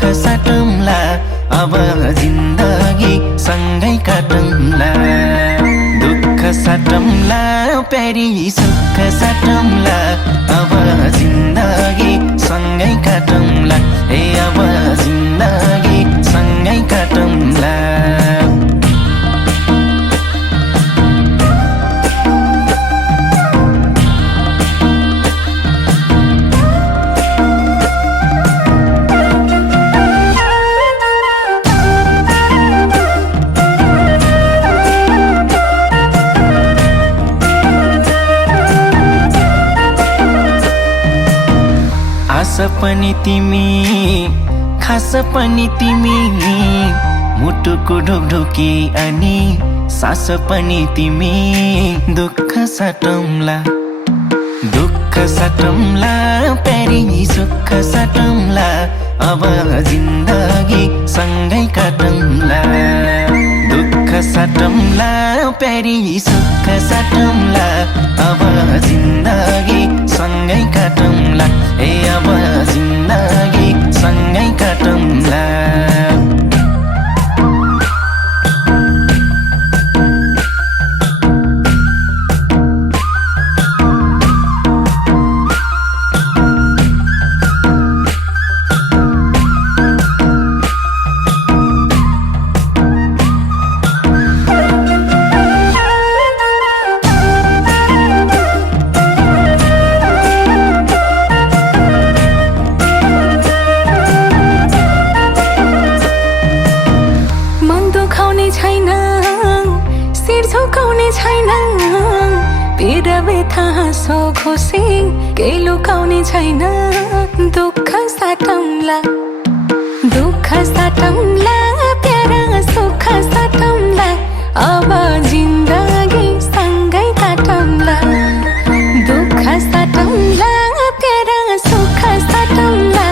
दुःख साटौँला अब जिन्दगी सँगै काटौँला दुःख साटौँला प्यारी सुख साटौँला अब जिन्दगी सँगै काटौँला ए अब जिन्दगी सँगै काटौँला आस पनि तिमी खास पनि तिमी मुटुको ढोकढोकी अनि सास पनि तिमी दुःख साटौँला प्यारी सुख साटौँला अब जिन्दगी सँगै काटौँला दुःख साटौँला प्यारी सुख साटौँला अब जिन्दगी सँगै काटौँला ए अब जिन्दगी सँगै काटौँला हाँसो खुसी केही लुकाउने छैन दुःख साटौँला प्यारा सुख साटौँला अब जिन्दगी सँगै काटौँला दुःख साटौँला प्यारा सुख साटौँला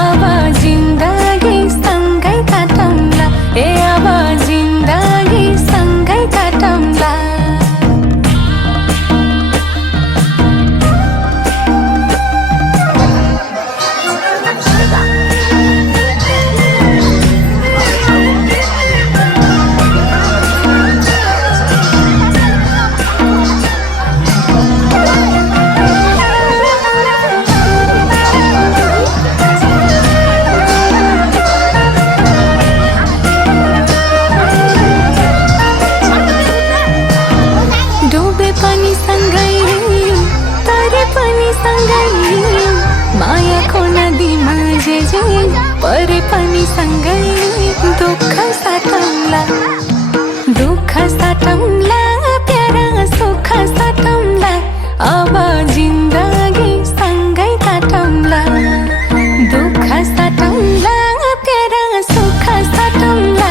अब जिन्दगी सँगै काटौँला ए अब जिन्दगी सँगै काटौँला मायाको नदीमा जे परे पनि सँगै दुःख साटौँला प्यारा सुख साटौँला अब जिन्दगी सँगै काटौँला दुःख साटौँला प्यारा सुख साटौँला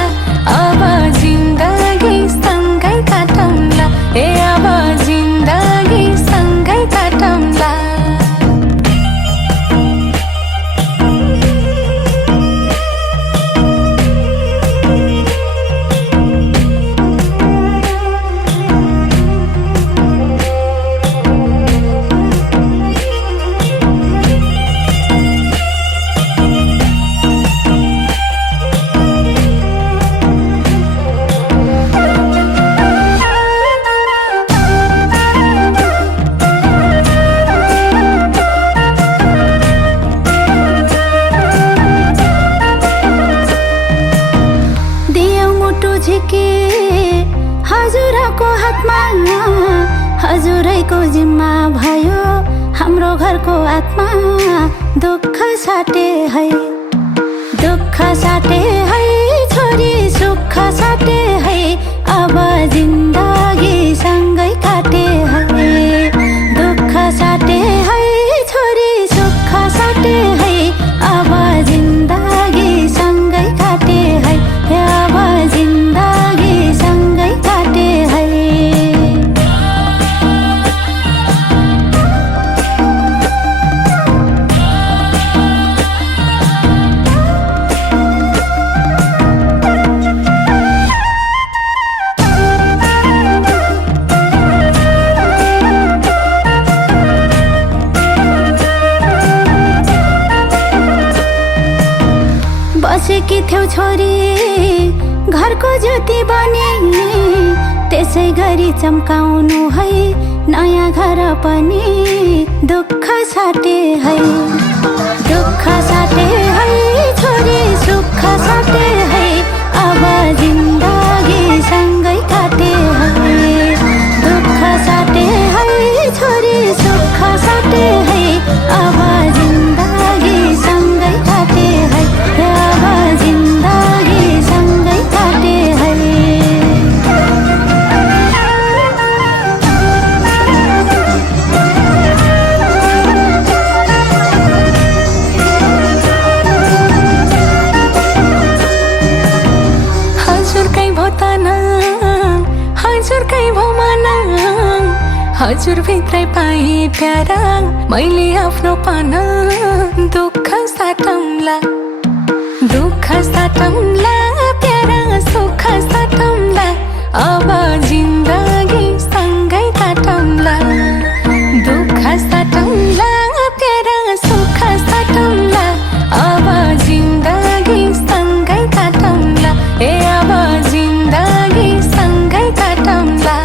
अब जिन्दगी सँगै काटौँला ए अब जिन्दगी सँगै काटौँला हजुरको हातमा हजुरैको जिम्मा भयो हाम्रो घरको आत्मा दुःख साटे है छोरी सुख साटे है अब जिन्दगी सँगै काटे है दुःख साटे है छोरी सुख साटे है अब जिन्दगी सँगै काटे है अब जिन्दगी सँगै काटे है बसेकी थियौ छोरी घरको ज्योति बनी त्यसै गरी चम्काउनु है नयाँ घर पनि दुःख साटे है दुःख साटे है छोरी सुख साटे है अब जिन्दगी सँगै काटे है दुःख साटे है छोरी सुख साटे है अब जिन्दगी सँगै काटे है अब जिन्दगी सँगै काटे है हजुर भित्रै पाए प्यारा मैले आफ्नो पाना दुःख साटौँला प्यारा सुख साटौँला अब जिन्दगी सँगै काटौँला दुःख साटौँला प्यारा सुख साटौँला अब जिन्दगी सँगै काटौँला अब जिन्दगी सँगै काटौँला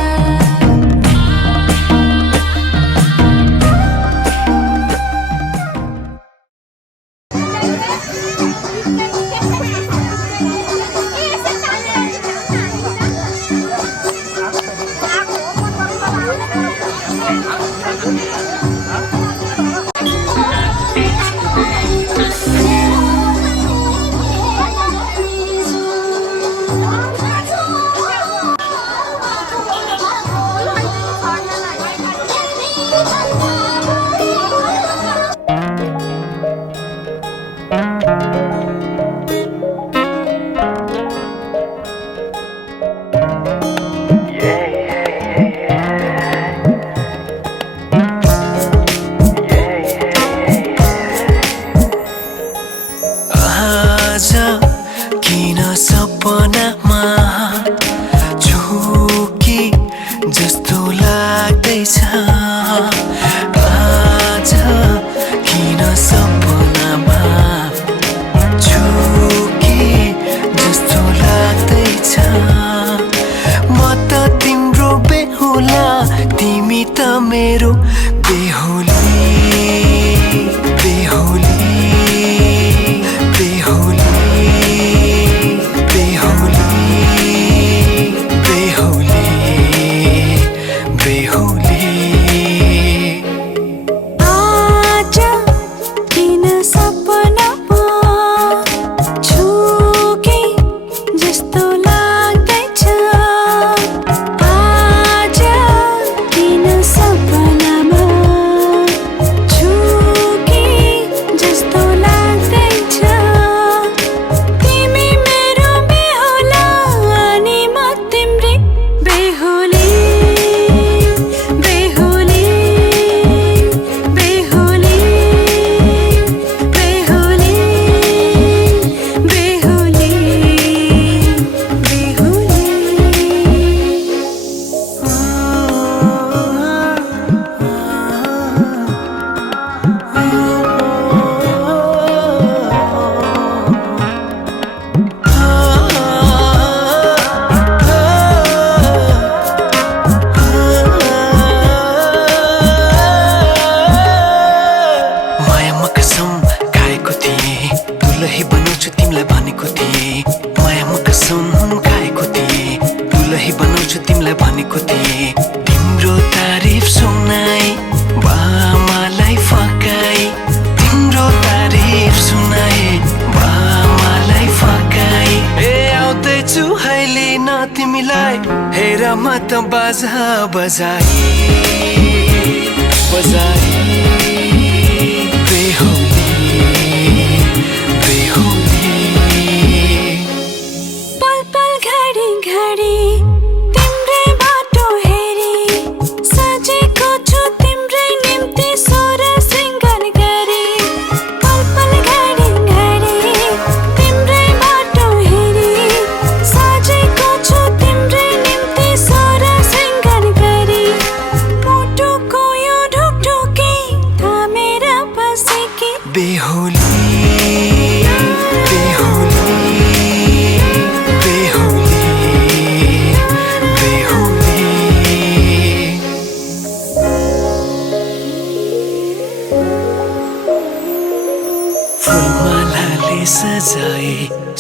फुलमालाले सजाए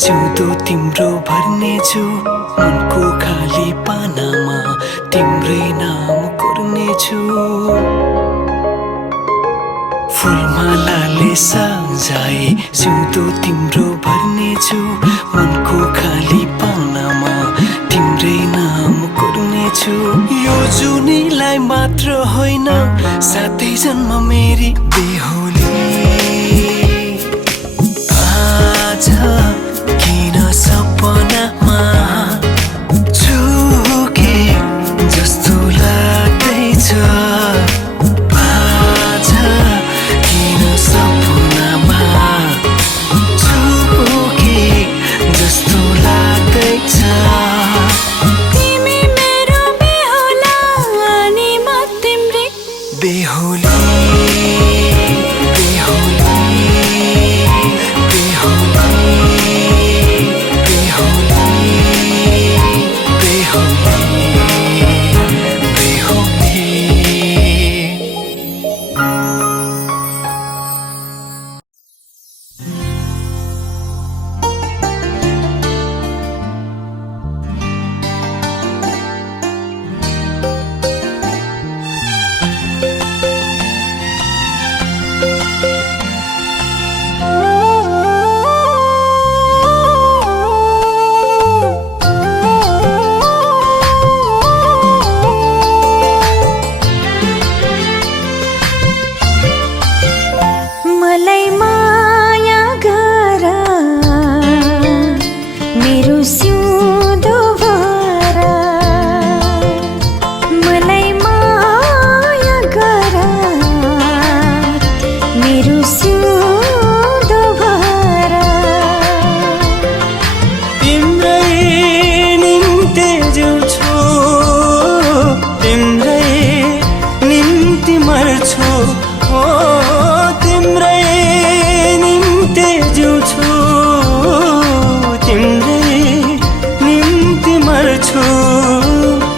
सिउँदो तिम्रो भर्नेछु मनको खाली पानामा तिम्रै नाम कोर्नेछु फुलमालाले सजाए सिउँदो तिम्रो भर्नेछु मनको खाली पानामा तिम्रै नाम कोर्नेछु यो जुनीलाई मात्र होइन साथै जन्म मेरी बेहुली आज किन सपनामा झुके जस्तो लाग्दैछ आज किन सपनामा झुके जस्तो लाग्दैछ तिमी मेरो बेहुला अनि म तिम्रै बेहुली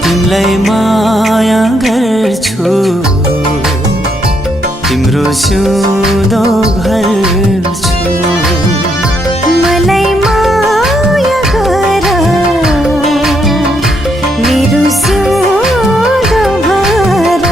तिमलाई माया गर्छु तिम्रो सिउँदो भर्छु मलाई माया गर मेरो सिउँदो भर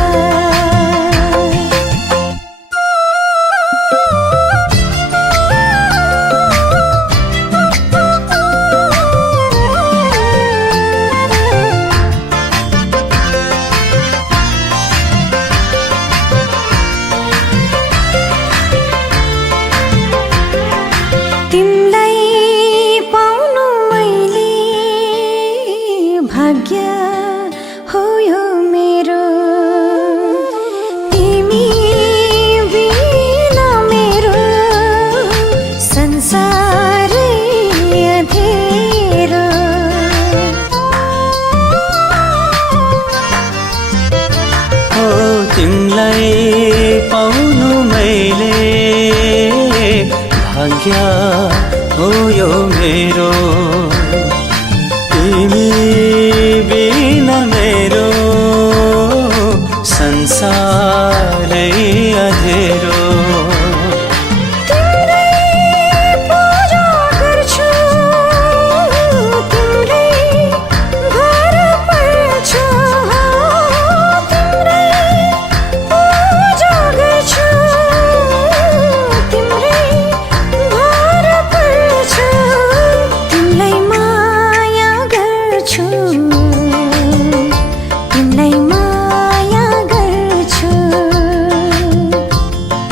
तिमलाई पाउनु मैले भाग्य हो यो मेरो तिमी बिना मेरो संसारै अँधेरो हो तिमलाई पाउनु मैले भाग्य हो यो मेरो तिमी बिना मेरो संसारै अँधेरो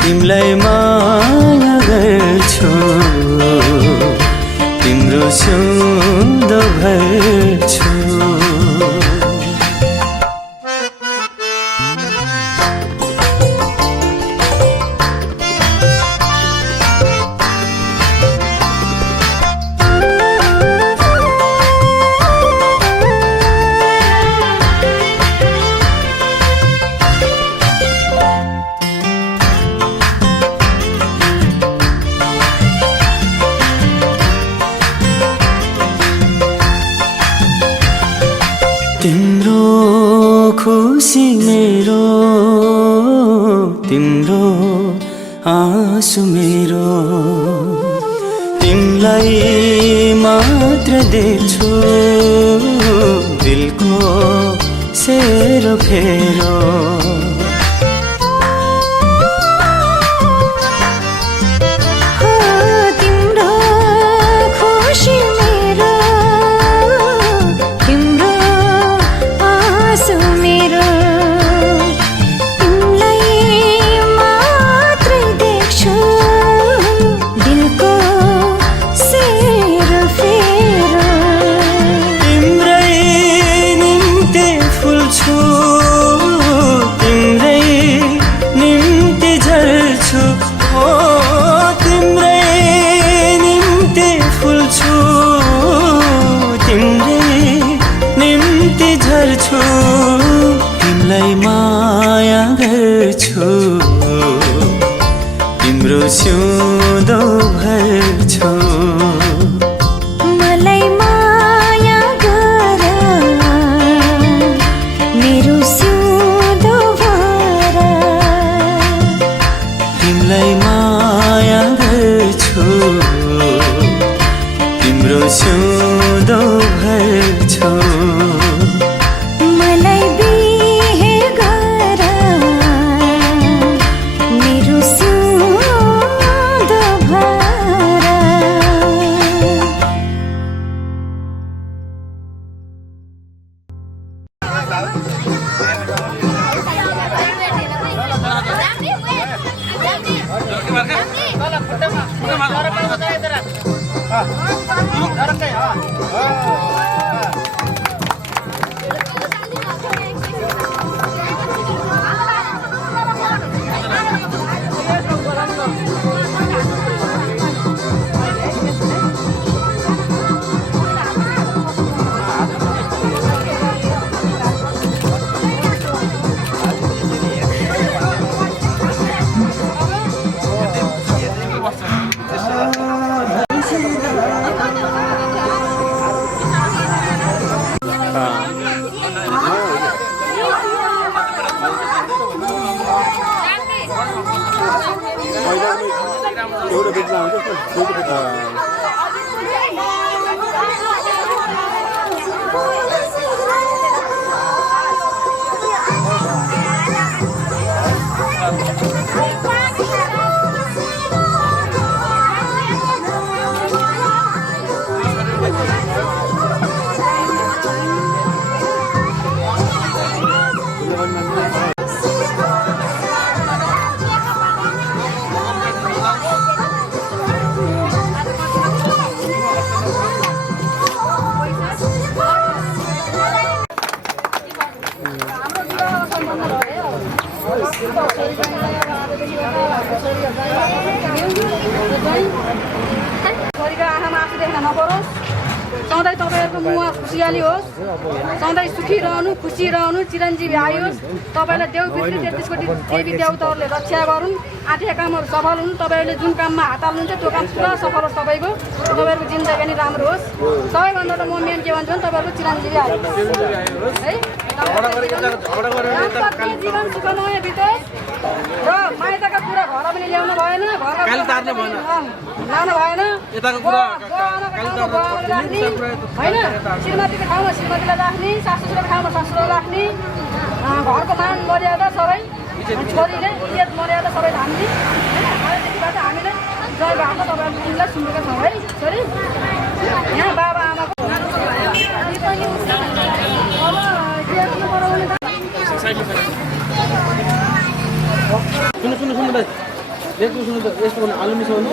तिमलाई माया गर्छु तिम्रो सिउँदो भर्छु तिमलाई मात्र देख्छु दिलको सेरो फेरो तिम्रो खुसी मेरो तिम्रो आँसु मेरो तिमीलाई मात्रै देख्छु दिलको सेरो फेरो तिम्रै निम्ति फुल्छु तिम्रै निम्ति झर्छु ओ तिम्रै निम्ति फुल्छु तिम्रै निम्ति झर्छु तिमीलाई माया गर्छु तिम्रो सिउँदो भर्छु मलाई माया गर मेरो सिउँदो भर तिमीलाई माया गर्छु तिम्रो सिउँदो भर्छु मलाई बिहे गर मेरो सिउँदो भर छोरीको आँखामा आँसु देख्न नपरोस् सधैँ तपाईँहरूको मुख खुसियाली होस् सधैँ सुखी रहनु खुसी रहनु चिरञ्जीवी आयोस् तपाईँलाई देव विष्णु 33 कोटी देवी देवताहरूले रक्षा गरून् आँटेका कामहरू सफल हुन् तपाईँहरूले जुन काममा हात हाल्नुहुन्छ त्यो काम पुरा सफल होस् तपाईँको तपाईँहरूको जिन्दगी नि राम्रो होस् सबैभन्दा त म मेन के भन्छु भने तपाईँहरूको चिरञ्जीवी आयोस् है जीवन सुखमय बितोस् र माइतका कुरा घर पनि ल्याउनु भएन लानु भएन होइन श्रीमतीको ठाउँमा श्रीमतीलाई राख्ने सासूको ठाउँमा सासूलाई राख्ने घरको मान मर्यादा सबै छोरीले इज्जत मर्यादा सबै थाम्ने होइन अहिलेदेखिबाट हामीले जय भएको तपाईँहरूको दिनलाई सुनेका छौँ है छोरी यहाँ बाबा आमाको सुन्नु लेख्नु सुन्नु त यस्तो भने आलु मिसाउनु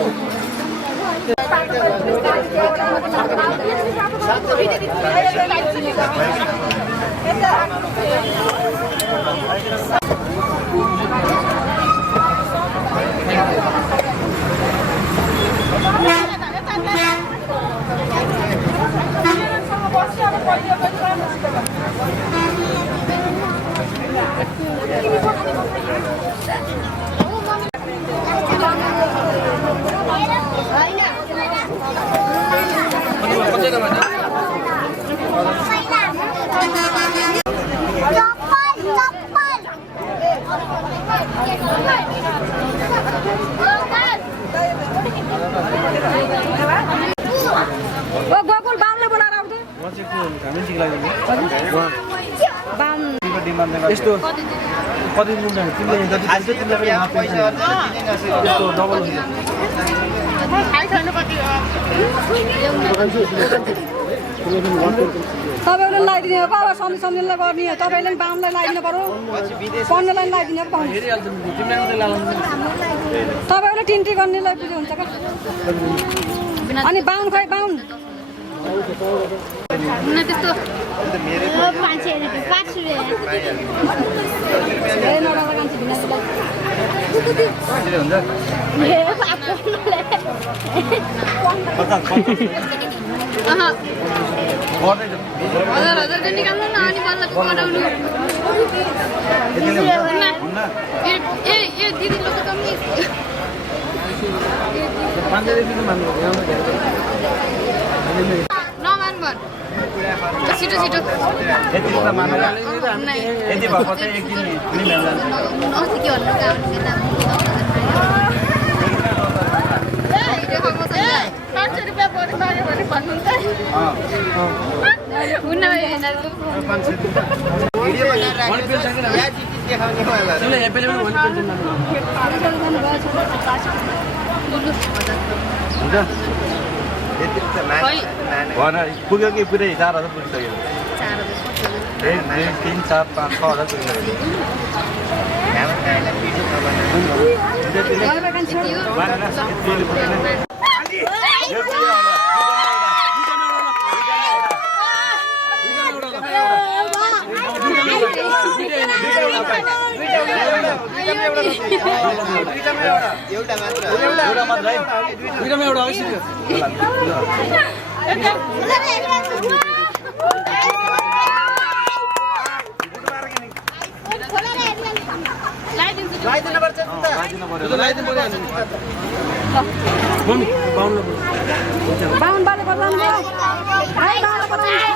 यस्तो कति दिन्छ तिमीले जति खान्छ तिमीले पनि यस्तो डबल हुन्छ तपाईँले लगाइदिने हो बाबा सम्झिनेलाई गर्ने हो तपाईँले पनि बाहुनलाई लगाइदिनु पऱ्यो पढ्नेलाई लगाइदिने हो पाउनु तपाईँले टिन्टी गर्नेलाई बुझ्यो हुन्छ क्या अनि बाहुन खै बाहुन त्यस्तो 5 हजार निकाल्नु न अनि बल्लको बनाउनु ए दिदी लोक कमी नमान भन छिटो छिटो यति भएको चाहिँ एक दिन अस्ति के भन्नु काम छैन 500 रुपैयाँ पर्यो भने भन्नुहुन्छ हुन्न पुग्यो कि पुरै 4000 पुगिसक्यो 3, 4, 5, 6,000 बाहुन बाले बदलाउनु भयो है बाले बदलाउनु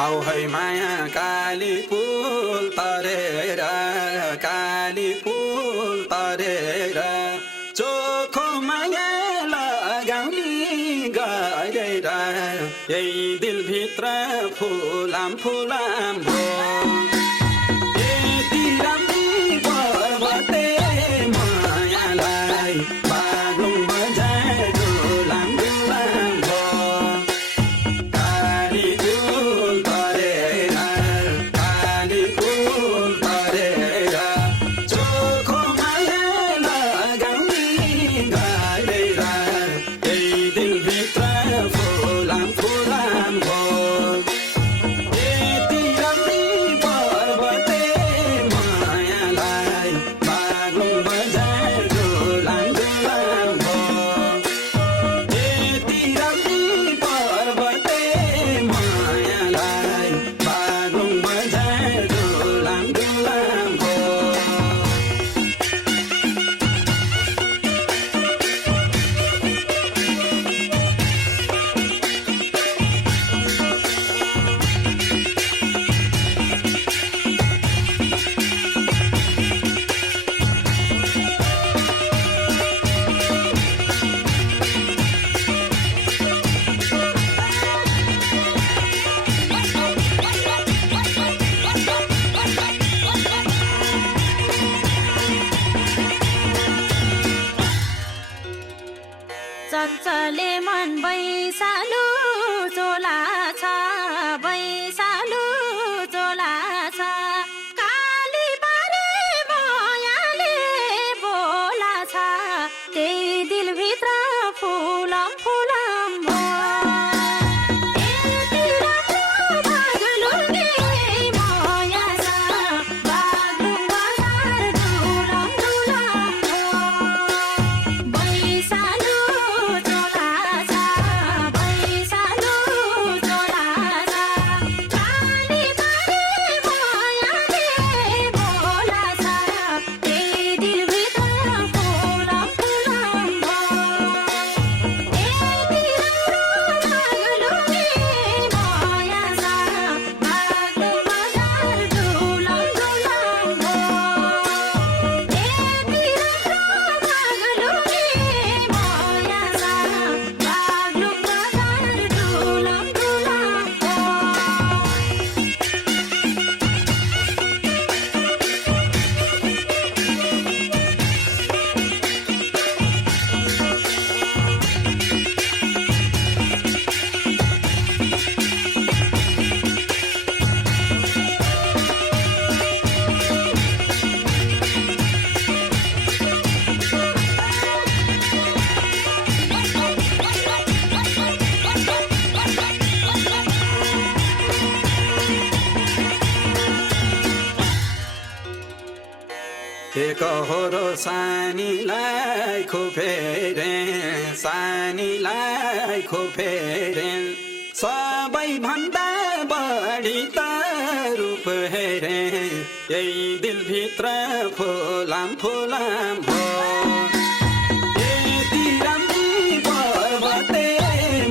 आउ है माया काली पुल तरेर चोखो माया लगाउने गरेर यही दिलभित्र फुलाम भो यति राम्री पर्वते मायालाई बागलुङ बजार डुलाम भो एकहोरो सानीलाई खुफेरे सानीलाई खुफेरे सबैभन्दा बढी त रूप हेरे यही दिलभित्र फुलाम फुलाम हो यति राम्री पर्वते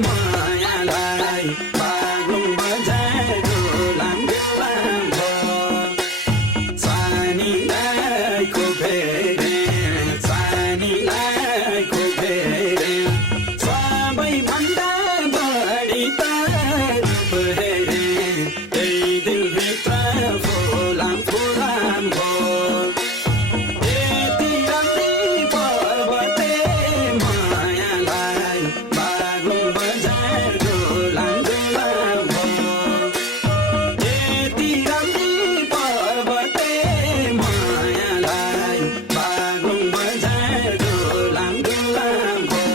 मायालाई बाग्लुङ बजार डोलाम डोलाम हो सानीलाई खुफेरे सानीलाई खुफेरे सबैभन्दा बढी त रूप हेरे यही दिलभित्र फुलाम फुलाम हो यति राम्री पर्वते मायालाई बाग्लुङ बजार डोलाम डोलाम हो यति राम्री पर्वते मायालाई बाग्लुङ बजार डोलाम डोलाम हो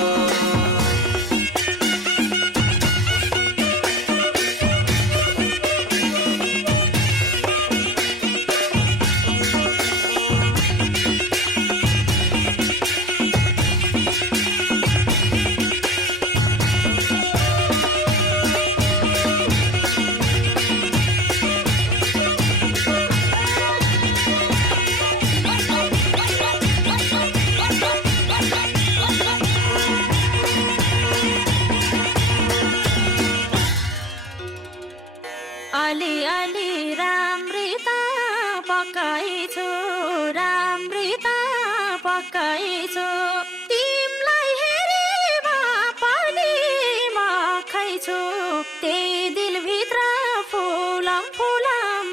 अलि अलि राम्री त पक्कै छु राम्री त पक्कै छु तिमलाई हेरेमा पनि म खैछु त्यही दिलभित्र फुलाम फुलाम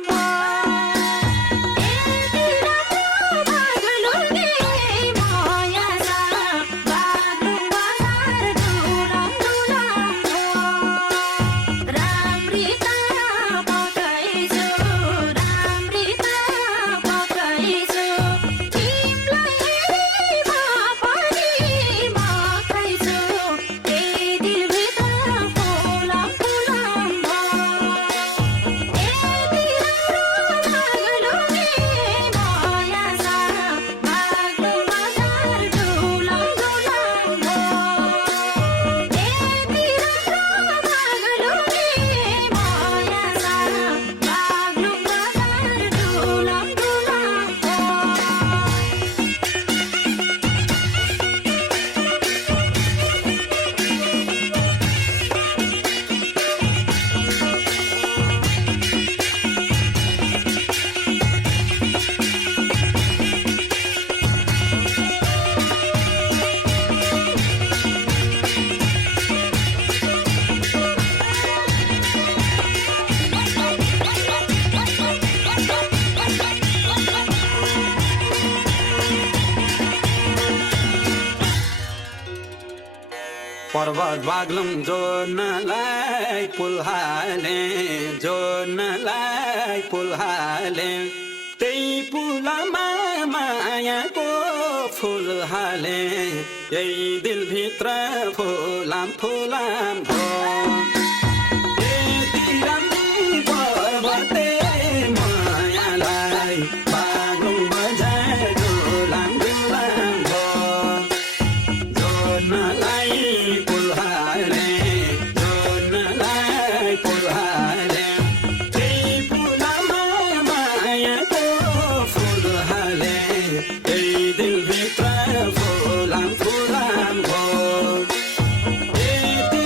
पर्वत बाग्लुङ जोड्नलाई पुल हाले जोड्नलाई पुल हाले त्यही पुलमा मायाको फुल हाले यही दिलभित्र फुलाम फुलाम हो यति राम्री पर्वते मायालाई बाग्लुङ बजार डोलाम डोलाम हो जोड्नलाई पुल हाले जोड्नलाई पुल हाले त्यही पुलमा मायाको फुल हाले त्यही दिलभित्र फुलाम फुलाम हो यति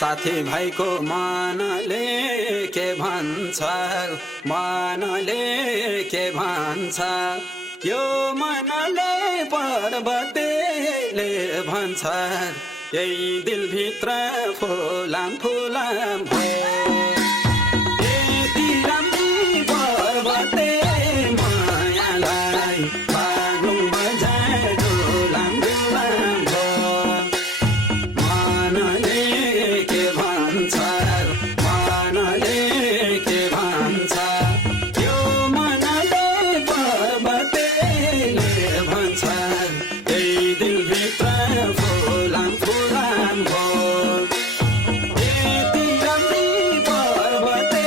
साथी भाइको मनले के भन्छ मनले के भन्छ यो मनले पर्वतले भन्छ यही दिलभित्र फुलाम फुलाम यति राम्री पर्वते मायालाई बाग्लुङ बजार डोलाम डोलाम मनले के भन्छ मनले के भन्छ यो मनले पर्वतले भन्छ यही दिलभित्र फुलाम फुलाम यति राम्री पर्वते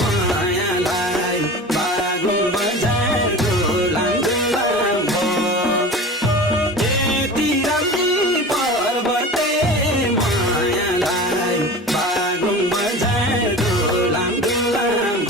मायालाई बाग्लुङ बजार डोलाम डोलाम यति राम्री पर्वते मायालाई बाग्लुङ बजार डोलाम डोलाम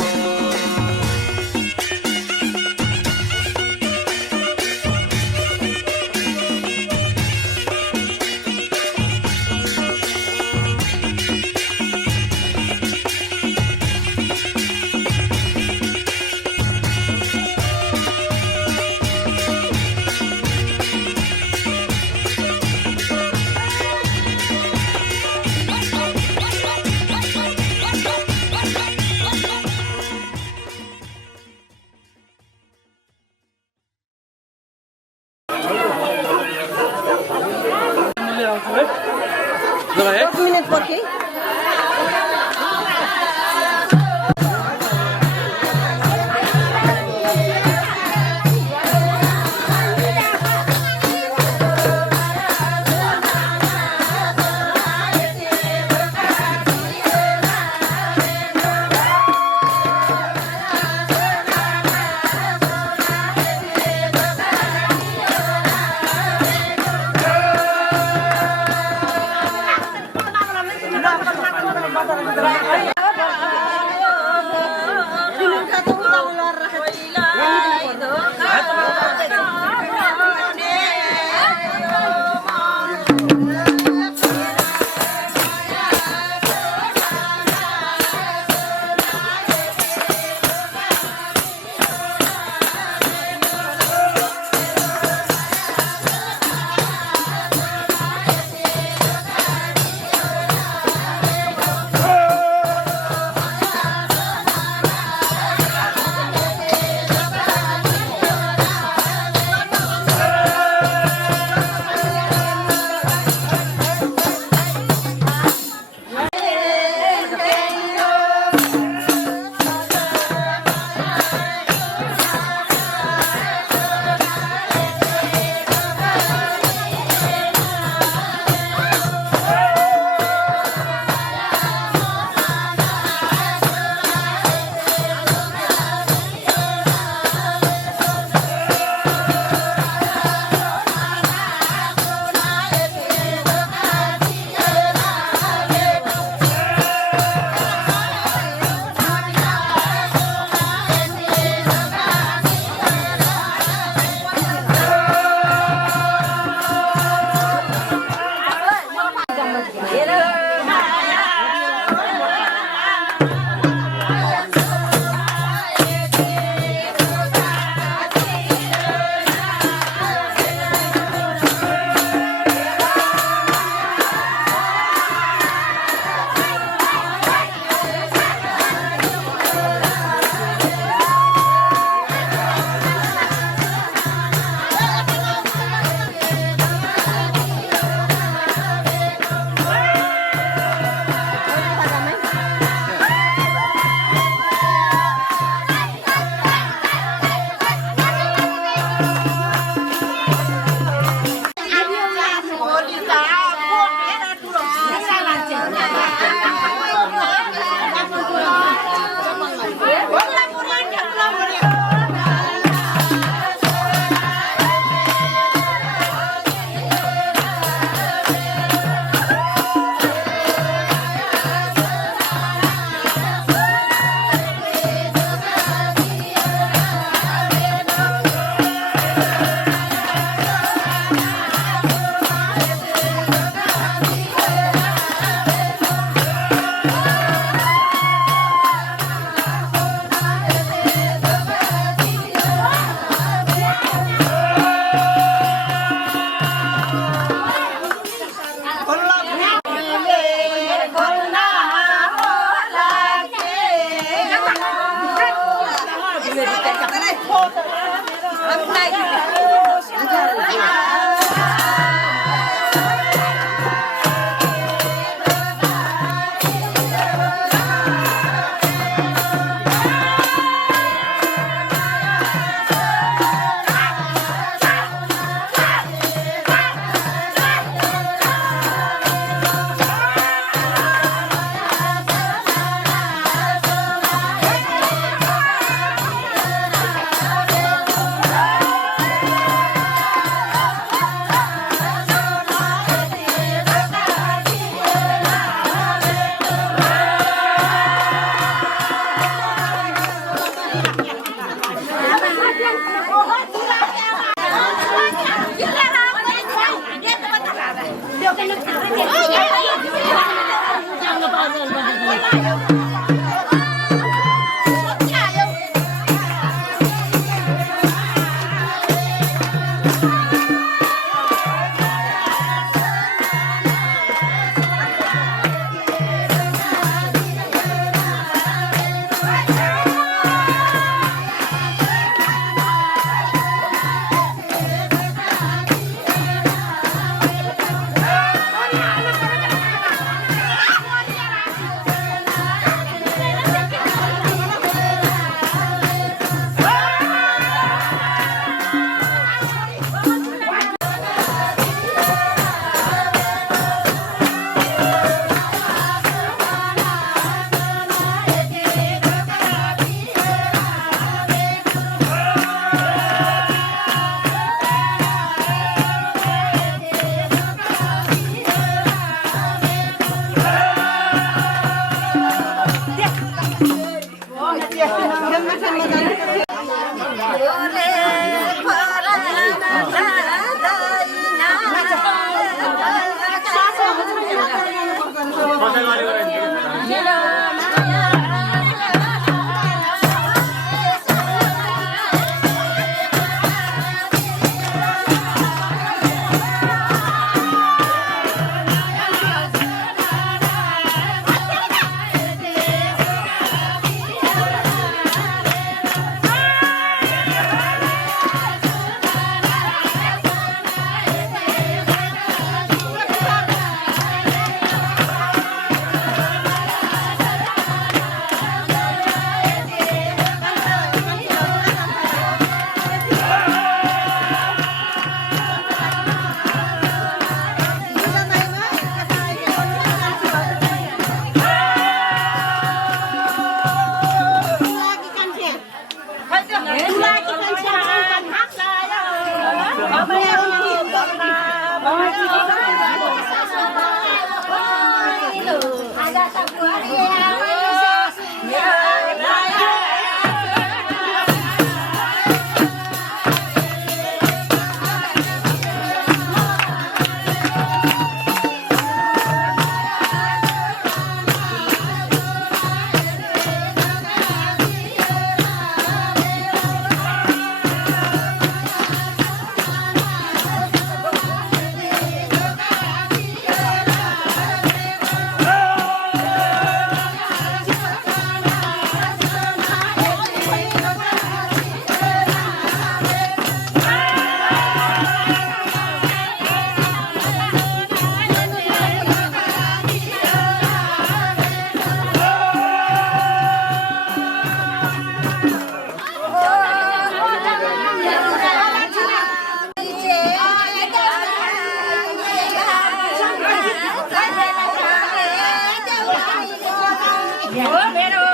मेरो